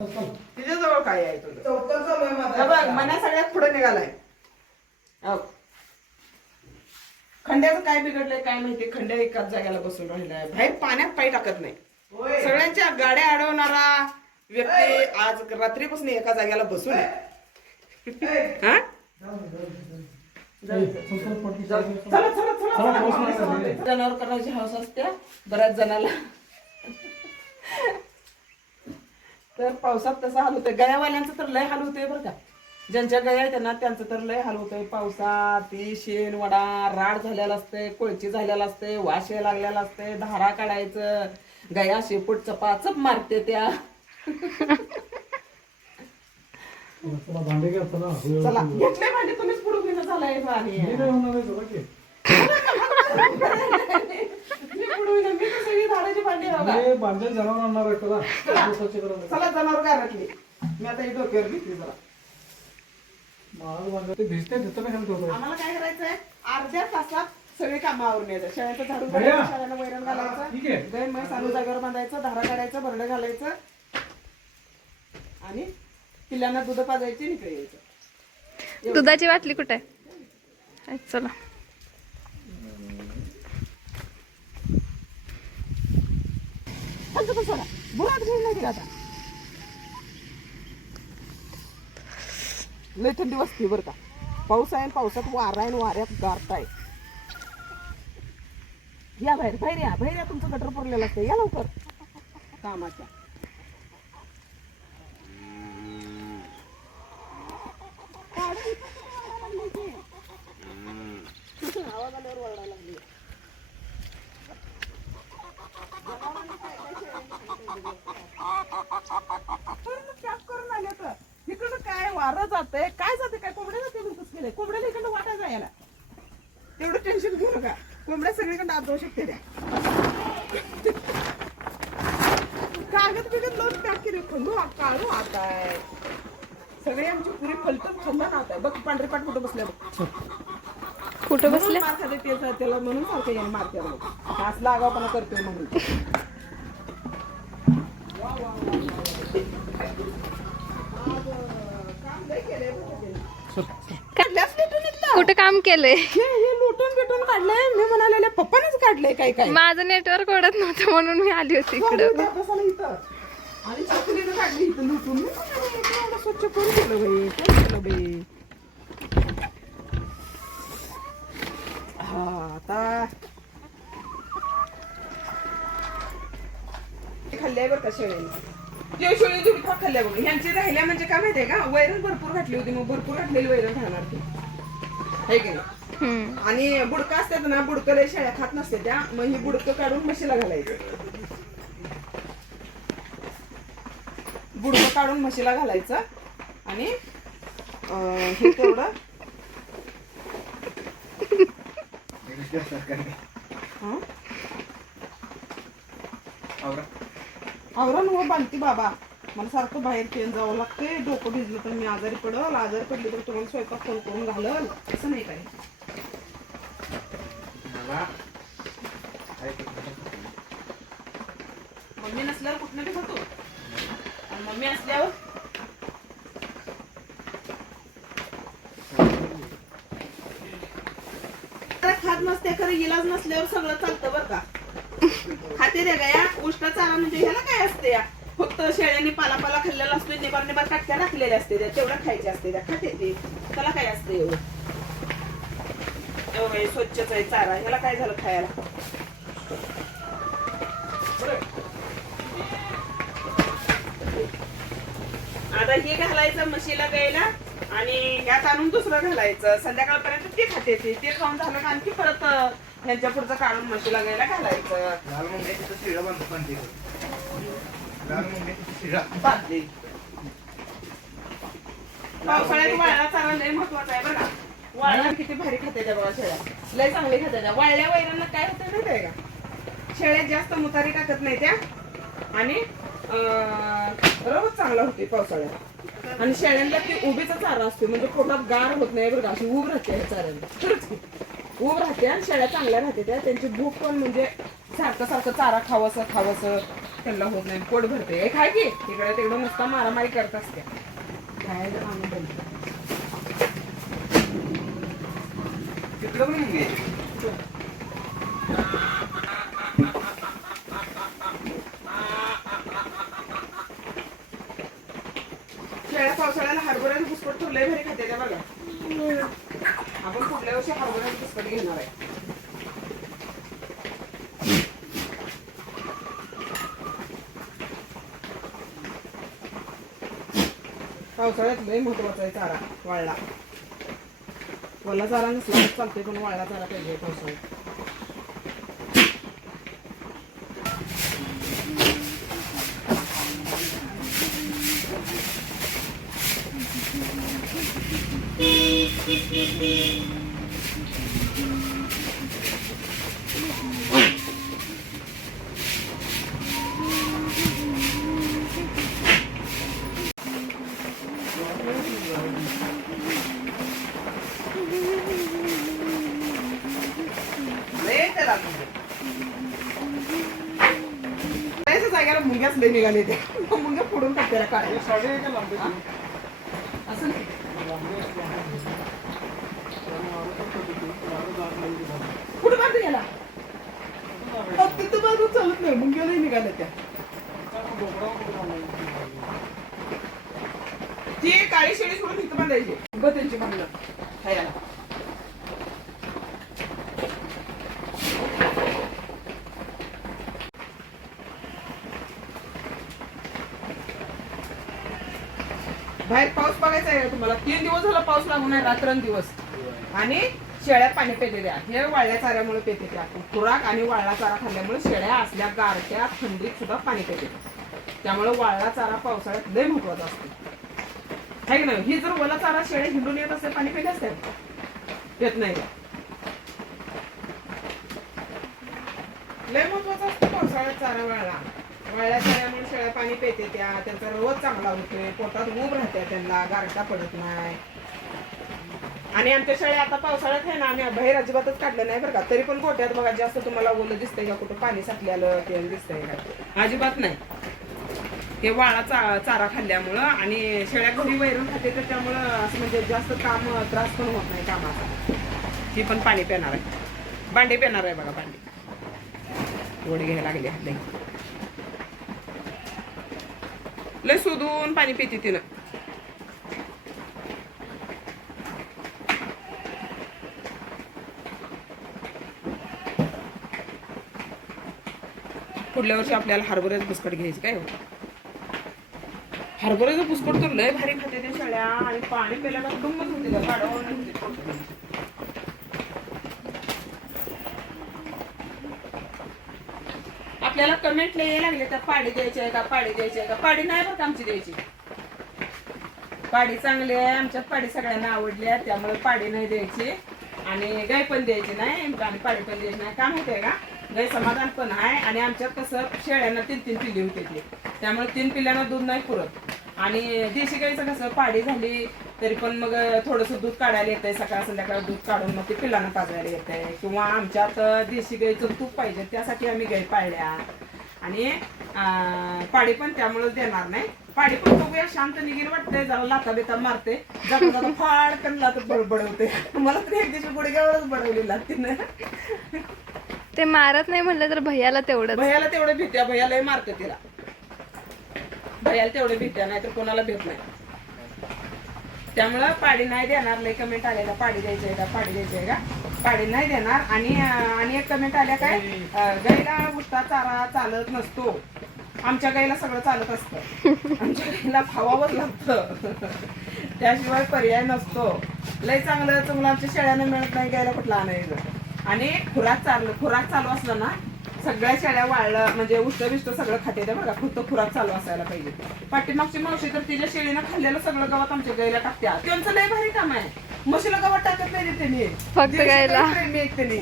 तिच्याजवळ काय आहे तुझं. हे बघ मना सगळ्यात पुढे निघालाय. हो. खंड्याचं काय बिघडलंय काय माहिती? खंड्या एकाच जागेला बसून राहिलाय. बाहेर पाण्यात पाय टाकत नाही. सगळ्यांच्या गाड्या अडवणारा व्यक्ती आज रात्रीपासून एका जागेला बसून आहे. हा? चला चला चला चला. जनावर करायची हौस असते. बऱ्याच जणाला तर पावसात तसा हाल होतोय. गयावाल्यांचं तर लय हाल होतोय बरं का. ज्यांच्या गया आहेत ना त्यांचं तर लय हाल होतोय. पावसात ती शेण वडा राड झालेला असते कोळची झालेला असते वाशे लागलेला असते धारा काढायचं गया शेपूट चपाचप मारते त्या. चला भांडे घ्या चला. हळूहळू. चला घेतले भांडे तुम्हीच पुढे घेणं झालंय मी तर सगळी झाडाची भांडी जनावर आणणार आहे चला. स्वच्छ करायला. चला जनावर काय राखली मी आता ही डोक्यावर घेतली जरा. माझं भांडे. ते भिजते तिथं नाही खाली ठेवतो आम्हाला काय करायचंय? अर्ध्या तासात सगळे कामं आवरून यायचं. शेळ्याचं झाडू भैया. काढायचं शेळ्याला वैरण घालायचं. ठीक आहे. जागेवर बांधायचं धारा काढायचं भरडं घालायचं. आणि पिल्लांना दूध पाजायचे निकडे यायचं. दुधाची बाटली कुठे आहे? चला. चालतं पण सोडा. बुरात घेऊन नाही गेला आता. लय थंडी वाजते बरं का. पाऊस आहे पावसात वारा आहे आणि वाऱ्यात गारताय या बाहेर बाहेर या बाहेर या तुमचं गटर पुरलेलं असतं. या लवकर. कामाच्या. आवाज आल्यावर ओरडायला लागली. पॅक करून आले तर इकडं काय वारं जातंय? काय जाते काय कोंबड्या जाते म्हणतोस केलंय कोंबड्याला इकडं वाटा जायला. तेवढं टेन्शन घेऊ नका. कोंबड्या सगळीकडे आत जाऊ शकते त्या. कागद बिगद लावून पॅक केले. काळू आता सगळे आमची पुरी फलटण खंडन आता आहे. बघ पांढरे पाठ कुठं बसल्या बघ. कुठं बसले मार खाते त्याला म्हणून सारखं याने मारते बघ असला आगावपणा करतोय म्हणून. कुठं काम केलंय? हे लुटून बिटून काढलंय. मी म्हणाले पप्पानेच काढलंय काय काय? माझं नेटवर्क ओढत नव्हतं म्हणून मी आली होती इकडं. बसायला इथं. आणि चकुलीनं काढली इथं लुटून. मी म्हणाले, इथं एवढं स्वच्छ करून दिलं बाई? कोण केलं बाई? हा आता खाल्लंय बरं का शेळ्यांनी? जे शेळी खाल्ल्या बघ. ह्यांची राहिल्या म्हणजे काय माहितीये का? वैरण भरपूर घातली होती मग. भरपूर घातलेली वैरण खाणार ती. है की नाही? हम्म. आणि बुडका असतात ना बुडकं लय शेळ्या खात नसते त्या मग ही बुडकं काढून म्हशीला घालायचं. बुडकं काढून म्हशीला घालायचं आणि अं, हे तेवढं. हं? आवरण हो बांधती बाबा. मला सारखं बाहेर चेंज जावं लागते डोकं भिजलं तर मी आजारी पडल आजारी पडली तर तुम्हाला स्वयंपाक फोन करून घालल असं नाही काय मम्मी नसल्यावर कुठनं बी खातो. आणि मम्मी असल्यावर? तर खात नसते खरं इलाज नसल्यावर सगळं चालतं बरं का. खाते रे गया उष्ण चारा म्हणजे ह्याला काय असते या? फक्त शेळ्यांनी पाला पाला खाल्लेला असतो निबार निबार काटक्या राखलेल्या असते त्या तेवढ्या खायच्या असते त्या. खाते ते. त्याला काय असते एवढं? स्वच्छच आहे चारा. ह्याला काय झालं खायला? आता हे घालायचं म्हशीला गायला आणि ह्यात आणून दुसरं घालायचं. संध्याकाळपर्यंत ते खाते ते. ते खाऊन झालं का आणखी परत ह्यांच्या पुढचं काढून म्हशीला गायला घालायचं. पावसाळ्यात वाळला चारा लय महत्त्वाचा आहे बरं का वाळला किती भारी खाते त्या बघा शेळ्या. लय चांगले खाते त्या. वाळल्या वैरांना काय होतं माहिती आहे का? शेळ्या जास्त मुतारी टाकत नाही त्या. आणि अं, चांगला होते पावसाळ्यात. आणि शेळ्यांना ती उभीचा चारा असतो. म्हणजे पोटात गार होत नाही बरं का. अशी उभ राहते ह्या चाऱ्यांना. खरंच की. उभ राहते आणि शेळ्या चांगल्या राहते त्या. त्यांची भूक पण म्हणजे सारखं सारखं चारा खावंसं खावंसं. त्यांना होत नाही. पोट भरते. हे आहे की? इकडे तिकडं नुसता मारामारी करत असते. खायला तिकडं पण मुंगी आहे. शेळ्या पावसाळ्याला हरभऱ्याचं बिस्कट तर लय भारी खाते त्या बघा आपण पुढल्या वर्षी हरभऱ्याचं बिस्कट घेणार आहे पावसाळ्यात लय महत्त्वाचा आहे चारा वाळला. वल्ला चारा नसला तर चालते पण वाळला चारा पाहिजे पावसाळ्यात. लय त्याला लयच लय निघाले ते मुंग्या फोडून टाकते काढायला ती? असं नाही ते, ते. कुठं कुठं लावायचं? तिथं बांधून चालत नाही मुंग्या लय निघाल्या त्या? ती काळी शेळी सोडून तिथं बांधायची ग त्यांची बांधलं खायला बाहेर पाऊस बघायचा आहे तुम्हाला. तीन दिवस झाला पाऊस लागून आहे रात्रंदिवस. आणि शेळ्या पाणी पेते द्या हे वाळल्या चाऱ्यामुळे पेते त्या खुराक आणि वाळला चारा खाल्ल्यामुळे शेळ्या असल्या गारट्या थंडीत सुद्धा पाणी पेते त्यामुळे वाळला चारा पावसाळ्यात लय महत्त्वाचा असतो. आहे की नाही? ही जर ओला चारा शेळ्या हिंडून येत असते पाणी पेले असते येत नाही. लय महत्त्वाचा असतो पावसाळ्यात चारा वाळला. वाळल्या चाऱ्यामुळे शेळ्या पाणी पेते त्या त्यांचा रोज चांगला होतोय. पोटात ऊब राहते त्यांना गारटा पडत नाही. आणि आमच्या शेळ्या आता पावसाळ्यात आहे ना आम्ही बाहेर अजिबातच काढलं नाही बरं का. तरी पण गोट्यात बघा जास्त तुम्हाला ओलं दिसतंय का कुठं पाणी साठलेलं ते दिसतंय का? अजिबात नाही. ते वाळा चा चारा खाल्ल्यामुळं आणि शेळ्या घरी वैरून खाते तर त्यामुळं असं म्हणजे जास्त काम त्रास पण होत नाही कामाचा. ती पण पाणी पिणार आहे. भांडे पिणार आहे बघा भांडे. वडी घ्यायला लागली हल्ले लय शोधून पाणी पिते तिनं पुढल्या वर्षी आपल्याला हरभऱ्याचं बिस्कट घ्यायचं काय हो हरभऱ्याचं बिस्कट तर लय भारी खाते ते शाळ्या आणि पाणी प्यायला गंमत होते त्या होते. आपल्याला कमेंट यायला लागले तर पाडी द्यायची आहे का पाडी द्यायची आहे का? पाडी नाही बघ आमची द्यायची. पाडी चांगली आहे आमच्या पाडी सगळ्यांना आवडली आहे त्यामुळे पाडी नाही द्यायची. आणि गाय पण द्यायची नाही आणि पाडी पण द्यायची नाही. का आहे का? गाय समाधान पण आहे आणि आमच्यात कसं शेळ्यांना तीन तीन पिल्ली होते त्यामुळे तीन पिल्ल्यांना दूध नाही पुरत. आणि देशी गाईचं कसं पाडी झाली तरी पण मग थोडंसं दूध काढायला येतंय सकाळ संध्याकाळ दूध काढून मग ते पिल्लांना पाजायला येतंय. किंवा आमच्यात देशी गाईचं तूप पाहिजे त्यासाठी आम्ही गाई पाळल्या. आणि पाडी पण त्यामुळे देणार नाही. पाडी पण बघूया शांत निगीर वाटतंय जरा लाता बिता मारते जाता जाता फाड कणला तर बडबडवते मला तर एक दिवशी गुडघ्यावरच बडवलेला तिनं ते मारत नाही म्हणलं तर भैयाला तेवढंच. भैयाला तेवढं भीत्या भैयालाही मारते तिला. भैयाला तेवढे भीत्या नाही तर कोणाला भेट नाही. त्यामुळं पाडी नाही देणार लय कमेंट आलेला पाडी द्यायची आहे का? पाडी द्यायची आहे का? पाडी नाही देणार. आणि आणि एक कमेंट आल्या काय? गाईला उठता चारा चालत नसतो. आमच्या गाईला सगळं चालत असतं. आमच्या गाईला खावावंच लागतं. त्याशिवाय पर्याय नसतो. लय चांगलं तुम्हाला आमच्या शेळ्यानं मिळत नाही गायला कुठला आणायचं? आणि खुराक चालू खुराक चालू असलं ना सगळ्या शेळ्या वाळलं म्हणजे उष्ट बिष्ट सगळं खाते ते बघा फक्त खुराक चालू असायला पाहिजे. पाठीमागची मावशी तर तिच्या शेळीनं खाल्लेलं सगळं गवत आमच्या गाईला टाकत्या त्यांचं लय भारी काम आहे. म्हशीला गवत टाकत नाही त्यांनी. फक्त आहेत त्यांनी.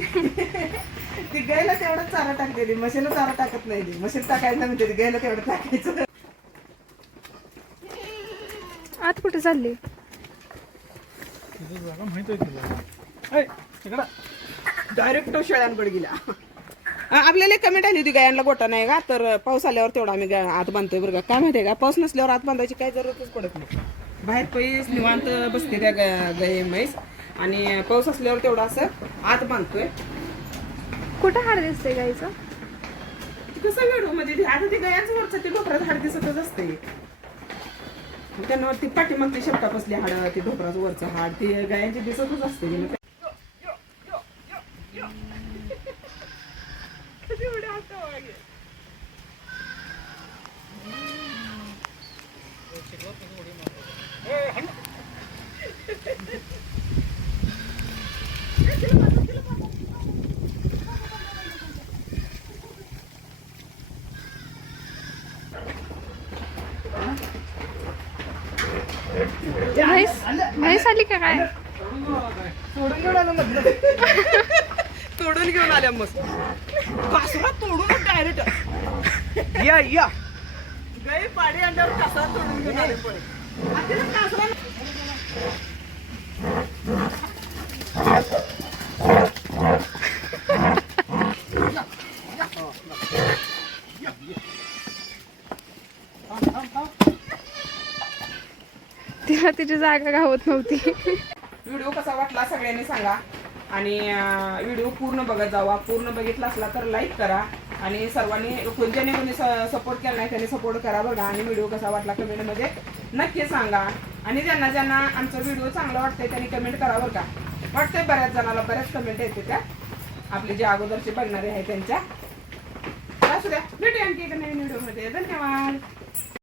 ती गायला तेवढं चारा टाकते म्हशीला चारा टाकत नाही ती. म्हशीला टाकायचं म्हणजे गायला तेवढं टाकायचं. आत कुठे चालली? माहीत डायरेक्ट तो शेळ्यांकडे गेला. आपल्याला कमेंट आली होती गायांना गोटा नाही का? तर पाऊस आल्यावर तेवढा आम्ही आत बांधतोय बरं का. काय माहितीये का? पाऊस नसल्यावर आत बांधायची काही जरूरतच पडत नाही. बाहेर पैस निवांत बसते त्या गा- गाई म्हैस. आणि पाऊस असल्यावर तेवढा असं आत बांधतोय. कुठं हाड दिसते गाईचं? ते कसं वेळू म्हणजे आता ते गयांचं वरचं ते डोकराचं हाड दिसतच असते त्यांना ती पाठीमागची शेपटा बसली हाड ते ढोकराचं वरचं हाड ते गायांची दिसतच असते की नाही. एवढे हसावं लागले. म्हैस आली का काय? तोडून घेऊन आलं मधलं तोडून घेऊन आल्या मस्त कासरा तोडून डायरेक्ट या या. गाई पाडी अंड्यावर कासरा तोडून घेऊन आले तिला कासरा तिला जागा गावत नव्हती. व्हिडिओ कसा वाटला सगळ्यांनी सांगा. आणि व्हिडिओ पूर्ण बघत जावा. पूर्ण बघितला असला तर लाईक करा. आणि सर्वांनी ज्याने कोणी सपोर्ट केला नाही त्यांनी सपोर्ट करा बघा. आणि व्हिडिओ कसा वाटला कमेंटमध्ये नक्की सांगा. आणि ज्यांना ज्यांना आमचा व्हिडिओ चांगला वाटतंय त्यांनी कमेंट करा बरं का. वाटतंय बऱ्याच जणाला बऱ्याच कमेंट येते त्या. आपले जे अगोदरचे बघणारे आहेत त्यांच्या. असू द्या. भेटूया आणखी एका नवीन व्हिडिओमध्ये. धन्यवाद.